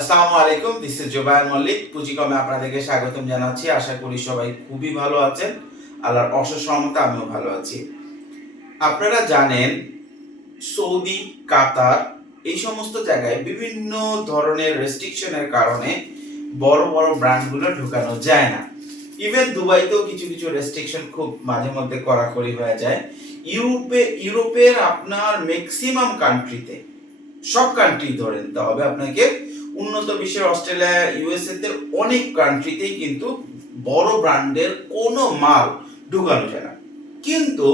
আসসালামু আলাইকুম this is Jobayan Mallick পুঁজিকমে আপনাদেরকে স্বাগতম জানাচ্ছি। আশা করি সবাই খুবই ভালো আছেন। আল্লাহর অশেষ রহমতে আমিও ভালো আছি। আপনারা জানেন, সৌদি, কাতার এই সমস্ত জায়গায় বিভিন্ন ধরনের রেস্ট্রিকশনের কারণে বড় বড় ব্র্যান্ডগুলো ঢোকানো যায় না। ইভেন দুবাইতেও কিছু কিছু রেস্ট্রিকশন খুব মাঝে মধ্যে কড়াকড়ি হয়ে যায়। ইউরোপে, ইউরোপের আপনার ম্যাক্সিমাম কান্ট্রিতে সব কান্ট্রি ধরে নিতে হবে আপনাকে উন্নত বিশ্বের অস্ট্রেলিয়া ইউএসএতে অনেক কান্ট্রিতেই কিন্তু বড় ব্র্যান্ডের কোনো মাল ঢুকানো যায় না। কিন্তু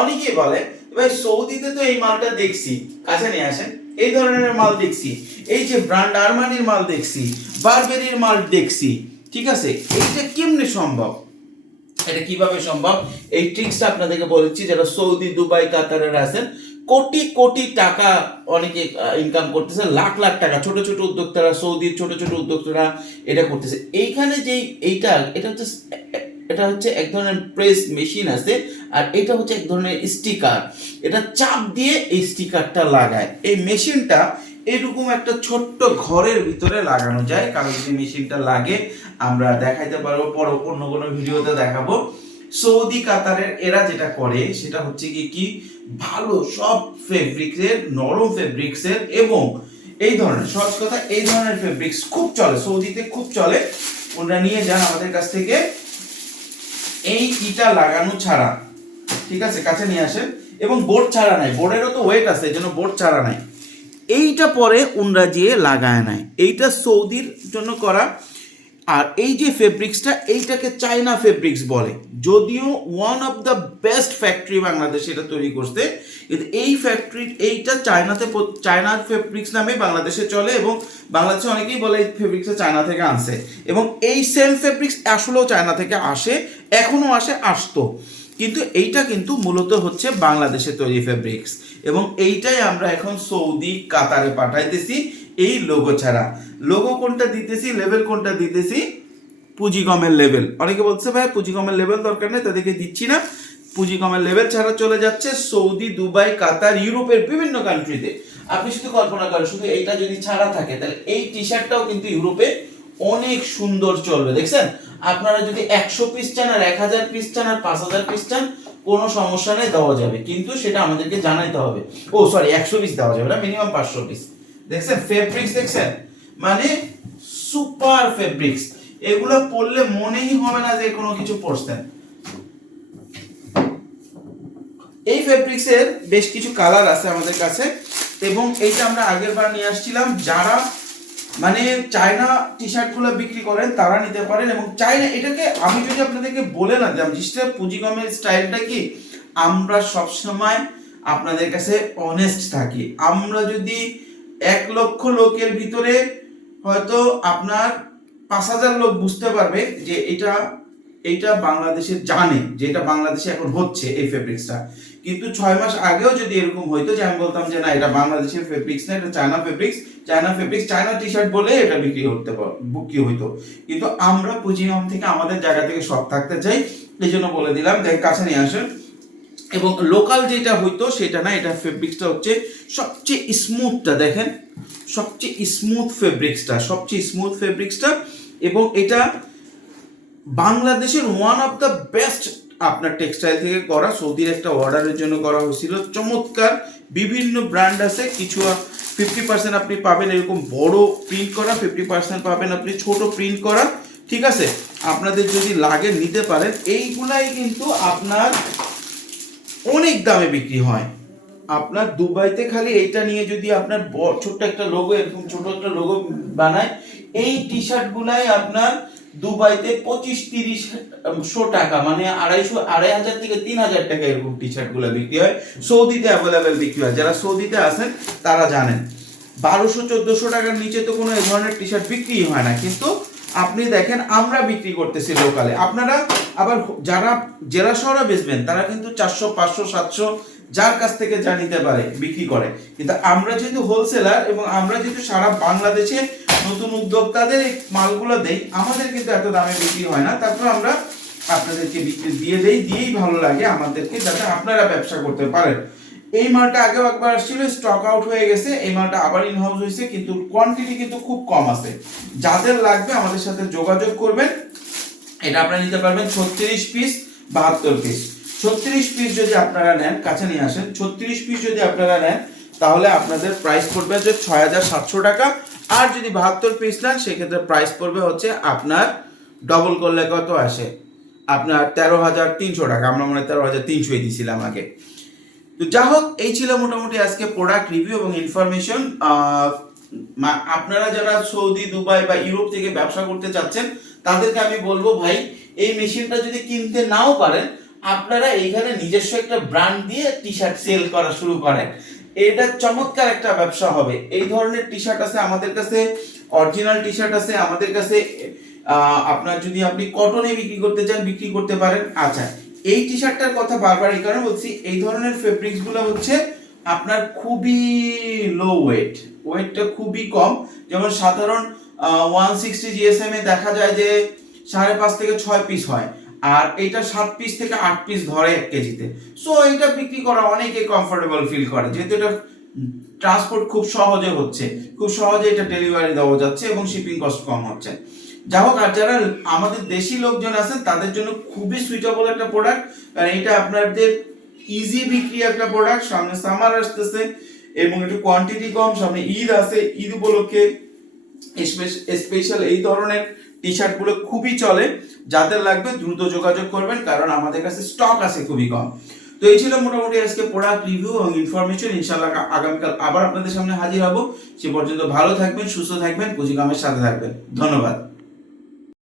অনেকে বলে, ভাই, সৌদিতে তো এই মালটা দেখছি, কাছে নিয়ে আসেন। এই ধরনের মাল দেখছি, এই যে ব্র্যান্ড আরমানির মাল দেখছি বারবেরির মাল দেখছি, ঠিক আছে? এইটা কেমনে সম্ভব? এটা কীভাবে সম্ভব? এই ট্রিক্সটা আপনাদেরকে বলেছি, যারা সৌদি, দুবাই, কাতারের আছেন কোটি কোটি টাকা অনেকে ইনকাম করতেছে, লাখ লাখ টাকা। ছোট ছোট উদ্যোক্তারা সৌদির ছোট ছোট উদ্যোক্তারা এটা করতেছে। এইখানে যেই, এইটা, এটা হচ্ছে এটা হচ্ছে এক ধরনের প্রেস মেশিন আছে, আর এটা হচ্ছে এক ধরনের স্টিকার এটা চাপ দিয়ে এই স্টিকারটা লাগায়। এই মেশিনটা এরকম একটা ছোট্ট ঘরের ভিতরে লাগানো যায়। কারণ যদি মেশিনটা লাগে, আমরা দেখাইতে পারব পর অন্য কোনো ভিডিওতে দেখাবো। সৌদি, কাতারের এরা যেটা করে, সেটা হচ্ছে কি কি ভালো সব ফেব্রিক্সের নরম ফেব্রিক্সের এবং এই ধরনের সহজ কথা এই ধরনের ফেব্রিক্স খুব চলে, সৌদিতে খুব চলে। ওনারা নিয়ে যান আমাদের কাছ থেকে। এই ইটা লাগানো ছাড়া, ঠিক আছে, কাছে নিয়ে আসেন। এবং বোর্ড ছাড়া নাই বোর্ডেরও তো ওয়েট আছে, এই জন্য বোর্ড ছাড়া নাই। এইটা পরে উনরা যেয়ে লাগায় নাই। এইটা সৌদির জন্য করা আর এই যে ফেব্রিক্সটা এইটাকে চায়না ফেব্রিক্স বলে। যদিও one of the best factory বাংলাদেশে এটা তৈরি করছে, কিন্তু এই ফ্যাক্টরি এইটা চায়নাতে চায়না ফেব্রিক্স নামে বাংলাদেশে চলে এবং বাংলাদেশে অনেকেই বলে এই ফেব্রিক্সটা চায়না থেকে আনছে। এবং এই সেম ফেব্রিক্স আসলেও চায়না থেকে আসে, এখনও আসে, আসতো। কিন্তু এইটা কিন্তু মূলত হচ্ছে বাংলাদেশে তৈরি ফেব্রিক্স এবং এইটাই আমরা এখন সৌদি কাতারে পাঠাইতেছি। এই লোগো ছাড়া। লোগো কোনটা দিতেছি লেভেল কোনটা দিতেছি? পুঁজিগমের লেভেল অনেকে বলছে, ভাই পুঁজিগমের লেভেল দরকার নেই, তাদেরকে দিচ্ছি না। পুঁজিগমের লেভেল ছাড়া চলে যাচ্ছে সৌদি, দুবাই, কাতার, ইউরোপের বিভিন্ন কান্ট্রিতে আপনি শুধু কল্পনা করেন, শুধু এইটা যদি ছাড়া থাকে, তাহলে এই টি শার্টটাও কিন্তু ইউরোপে অনেক সুন্দর চলবে, দেখছেন? আপনারা যদি একশো পিস চান আর এক হাজার পিস চান আর পাঁচ হাজার পিস চান, কোনো সমস্যা নেই, দেওয়া যাবে। কিন্তু সেটা আমাদেরকে জানাইতে হবে। ও সরি একশো পিস দেওয়া যাবে না মিনিমাম পাঁচশো পিস দেখছেন? ফেব্রিক্স দেখছেন? মানে সুপার ফেব্রিক্স এগুলো পরলে মনেই হবে না যে কোনো কিছু পরছেন এই ফেব্রিক্সের বেশ কিছু কালার আছে আমাদের কাছে, এবং এইটা আমরা আগের বার নিয়ে আসছিলাম। যারা মানে চায়না টি শার্টগুলো বিক্রি করেন, তারা নিতে পারেন, এবং চায়না, এটাকে আমি যদি আপনাদেরকে বলে না দিলাম জিনিসটা পুঁজিগমের স্টাইলটা কি? আমরা সবসময় আপনাদের কাছে অনেস্ট থাকি। আমরা যদি এক লক্ষ লোকের ভিতরে হয়তো আপনার পাঁচ হাজার লোক বুঝতে পারবে যে এটা এইটা বাংলাদেশে জানে, যে এটা বাংলাদেশে এখন হচ্ছে এই ফেব্রিক্সটা কিন্তু ছয় মাস আগেও যদি এরকম হইতো যে আমি বলতাম যে না, এটা বাংলাদেশের ফেব্রিক্স না, এটা China fabrics China fabrics China T shirt বলে এটা বিক্রি করতে বিক্রি হইতো। কিন্তু আমরা পুঁজিগম থেকে আমাদের জায়গা থেকে সব থাকতে চাই। এই জন্য বলে দিলাম, দেখ, কাছে নিয়ে আসেন। এবং লোকাল যেটা হইতো সেটা না এটা ফেব্রিক্সটা হচ্ছে সবচেয়ে স্মুথটা, দেখেন। সবচেয়ে স্মুথ ফেব্রিক্সটা সবচেয়ে স্মুথ ফেব্রিক্সটা এবং এটা বাংলাদেশের ওয়ান অফ দ্য বেস্ট আপনার টেক্সটাইল থেকে করা, সৌদির একটা অর্ডারের জন্য করা হয়েছিল। চমৎকার, বিভিন্ন ব্র্যান্ড আছে, কিছু ফিফটি পার্সেন্ট আপনি পাবেন এরকম বড় প্রিন্ট করা ফিফটি পার্সেন্ট পাবেন আপনি ছোট প্রিন্ট করা, ঠিক আছে? আপনাদের যদি লাগে, নিতে পারেন। এইগুলাই কিন্তু আপনার অনেক দামে বিক্রি হয়। আপনার দুবাইতে খালি এইটা নিয়ে যদি আপনার ছোট্ট একটা লোগো এরকম ছোট একটা লোগো বানায়, এই টি শার্ট গুলাই আপনার দুবাইতে পঁচিশ, তিরিশ, শো টাকা মানে আড়াইশো, আড়াই হাজার থেকে তিন হাজার টাকা এরকম টি শার্টগুলো বিক্রি হয়। সৌদিতে অ্যাভেলেবেল বিক্রি হয়। যারা সৌদিতে আছেন, তারা জানেন। বারোশো, চোদ্দশো টাকার নিচে তো কোনো এই ধরনের টি শার্ট বিক্রি হয় না। কিন্তু আপনি দেখেন আমরা বিক্রি করতেছি লোকালে। আপনারা আবার যারা জেলা শহরে বেচবেন, তারা কিন্তু চারশো, পাঁচশো, সাতশো, যার কাছ থেকে যা নিতে পারে বিক্রি করে। কিন্তু আমরা যেহেতু হোলসেলার এবং আমরা যেহেতু সারা বাংলাদেশে নতুন উদ্যোক্তাদের এই মালগুলো দেই, আমাদের কিন্তু এত দামে বিক্রি হয় না। তারপর আমরা আপনাদেরকে বিক্রি দিয়ে দেই, দিয়েই ভালো লাগে আমাদেরকে, যাতে আপনারা ব্যবসা করতে পারেন। এই মালটা আগেও একবার আসছিল স্টক আউট হয়ে গেছে, এই মালটা আবার ইন হাউস হয়েছে, কিন্তু কোয়ান্টিটি কিন্তু খুব কম আছে। যাদের লাগবে আমাদের সাথে যোগাযোগ করবেন, এটা আপনারা নিতে পারবেন ছত্রিশ পিস বাহাত্তর পিস ছত্রিশ পিস যদি আপনারা নেন, কাছে নিয়ে আসেন, ছত্রিশ পিস যদি আপনারা নেন, তাহলে আপনাদের প্রাইস পড়বে হচ্ছে ছয় হাজার সাতশো টাকা। আর যদি বাহাত্তর পিস নেন, সেক্ষেত্রে প্রাইস পড়বে হচ্ছে আপনার ডবল করলে কত আসে? আপনার তেরো হাজার তিনশো টাকা, আমরা মনে হয় তেরো হাজার তিনশোই দিয়েছিলাম আগে। তো যা হোক এই ছিল মোটামুটি আজকে প্রোডাক্ট রিভিউ এবং ইনফরমেশন আপনারা যারা সৌদি, দুবাই বা ইউরোপ থেকে ব্যবসা করতে চাচ্ছেন, তাদেরকে আমি বলব, ভাই, এই মেশিনটা যদি কিনতে নাও পারেন, আপনারা এইখানে নিজস্ব একটা ব্র্যান্ড দিয়ে টি শার্ট সেল করা শুরু করেন। এটা চমৎকার একটা ব্যবসা হবে। এই ধরনের টি শার্ট আছে আমাদের কাছে অরিজিনাল টি শার্ট আছে আমাদের কাছে আপনার যদি আপনি কটনে বিক্রি করতে চান, বিক্রি করতে পারেন। আচ্ছা এই টি শার্টটার কথা বারবার এই কারণে বলছি, এই ধরনের ফেব্রিক্সগুলো হচ্ছে আপনার খুবই লো ওয়েট ওয়েটটা খুবই কম। যেমন সাধারণ ওয়ান সিক্সটি জিএসএম এ দেখা যায় যে সাড়ে পাঁচ থেকে ছয় পিস হয়, আর এটা সাত পিস থেকে আট পিস ধরে এক কেজিতে। সো এটা বিক্রি করা অনেকে কমফোর্টেবল ফিল করে, যেহেতু এটা ট্রান্সপোর্ট খুব সহজে হচ্ছে, খুব সহজে এটা ডেলিভারি দেওয়া যাচ্ছে এবং শিপিং কস্ট কম হচ্ছে। যা হোক, আর যারা আমাদের দেশি লোকজন আছেন, তাদের জন্য খুবই সুইটেবল একটা প্রোডাক্ট কারণ এটা আপনাদের ইজি বিক্রি একটা প্রোডাক্ট সামনে সামার আসতেছে এবং একটু কোয়ান্টিটি কম। সামনে ঈদ আছে, ঈদ উপলক্ষে স্পেশাল এই ধরনের টি শার্টগুলো খুবই চলে। যাদের লাগবে দ্রুত যোগাযোগ করবেন, কারণ আমাদের কাছে স্টক আছে খুবই কম। তো এই ছিল মোটামুটি আজকে প্রোডাক্ট রিভিউ এবং ইনফরমেশন ইনশাল্লাহ আগামীকাল আবার আপনাদের সামনে হাজির হব। সে পর্যন্ত ভালো থাকবেন, সুস্থ থাকবেন পুঁজিকামের সাথে থাকবেন। ধন্যবাদ।